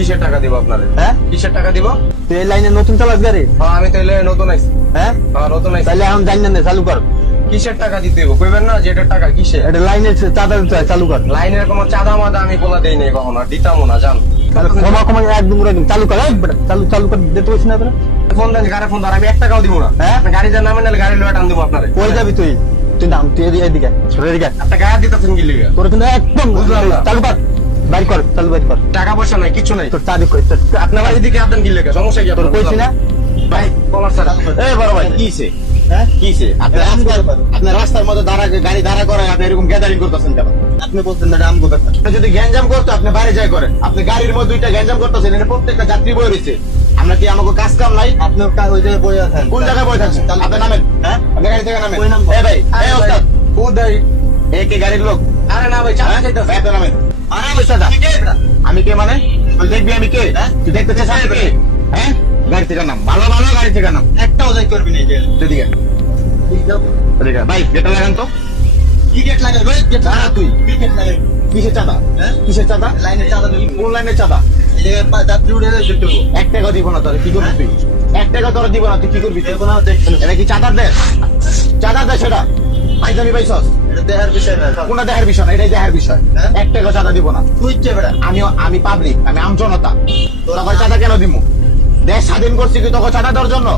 কিসের টাকা দিব আপনারে? হ্যাঁ কিসের টাকা দিব? তুই এই লাইনে নতুন চালাস গাড়ি? হ্যাঁ আমি তাইলে নতুন আইছি। হ্যাঁ নতুন আইছি। তাহলে এখন জানি না চালু কর। কিসের টাকা দিতে হইব কইবেন না যে এটার টাকা কিসের? এটা লাইনের চাঁদা দিতে হয়, চালু কর। লাইনের কোনো চাঁদা মাদা আমি বলা দেই নাই কখনো, আর দিতামও না জান। তাহলে ক্ষমা ক্ষমা একদম করে দিন, চালু কর। এই বেটা, চালু কর, দিতে পারছিস না তোরা? ফোন দেন, গাড়ি ফোন দেন, আমি 1 টাকাও দিব না। হ্যাঁ? আপনি গাড়ি যান নামেন, নাহলে গাড়ি লয়ে টান দিব আপনারে। কই যাবি তুই? তুই নাম, তুই এদিকে সরে এদিকে। আপনি গাড়ি দিতেছেন কি লিগা? তোর কিন্তু একদম বুঝলাম না। চালু কর, বাইর কর, চালু বাইর কর। টাকা পয়সা নাই, কিছু নাই। তোর চাবি কই? আপনার বাড়ি দিকে আদেন কি লিগা? সমস্যা কি তোর আপনার? কইছি না? ভাই কলার স্যার। এই বড় ভাই কিছে? হ্যাঁ কিছে? আপনার রাস্তার মধ্যে গাড়ি দাঁড়া করে আপনি এরকম গ্যাদারিং করতেছেন কেন? আপনি বলছেন না আম গোদা। আপনি যদি গ্যাঞ্জাম করতো আপনি বাইরে যাই করেন। আপনি গাড়ির মধ্যে দুইটা গ্যাঞ্জাম করতেছেন, এখানে প্রত্যেকটা যাত্রী বয়ে রয়েছে। আমরা কি আমাকে কাজ কাম নাই? আপনার ওই জায়গায় বই আছেন। কোন জায়গায় বয়ে থাকছেন? আপনি নামেন। হ্যাঁ? আপনি গাড়ি থেকে নামেন। কই নামবো? এই ভাই, এই ওস্তাদ, উদয়। এই কি গাড়ির লোক? আরে না ভাই, চাঁদা হ্যাঁ? চাইতেছে। ভাই, আপনি নামেন। আরে বেটা, আমি কে মানে? তুই দেখবি আমি কে? তুই দেখতে চাস আমি কে? হ্যাঁ? গাড়ি থেকে নাম, ভালো ভালো গাড়ি থেকে নাম। একটাও যাই করবি না এই জায়গায়। এদিকে, এদিকে। ভাই গেটটা লাগান তো। কি গেট লাগাই ভাই? গেট দাঁড়া তুই। কি গেট লাগাই? কিসের চাঁদা? হ্যাঁ? কিসের চাঁদা? লাইনের চাঁদা দিবি। কোন লাইনের চাঁদা? এই জায়গায় যাত্রী উঠে যেতে দেবো। 1 টাকা দিব না তোর, কি করবি তুই? 1 টাকা তোর দিব না, তুই কি করবি? দেখো না, দেখছেন। এটা কি চাঁদার দেশ? চাঁদার দেশ এটা। আইজানি পাইছস? এটা দেহার বিষয় না। কোনটা দেহের বিষয় না, এটাই দেহের বিষয়। হ্যাঁ? 1 টাকা চাঁদা দিব না। তুই কে বেটা? আমি পাবলিক, আমি আম জনতা। তোরা ভাই চাঁদা কেন দিব? দেশ স্বাধীন করছি কি তোকে চাঁদা দেওয়ার জন্য?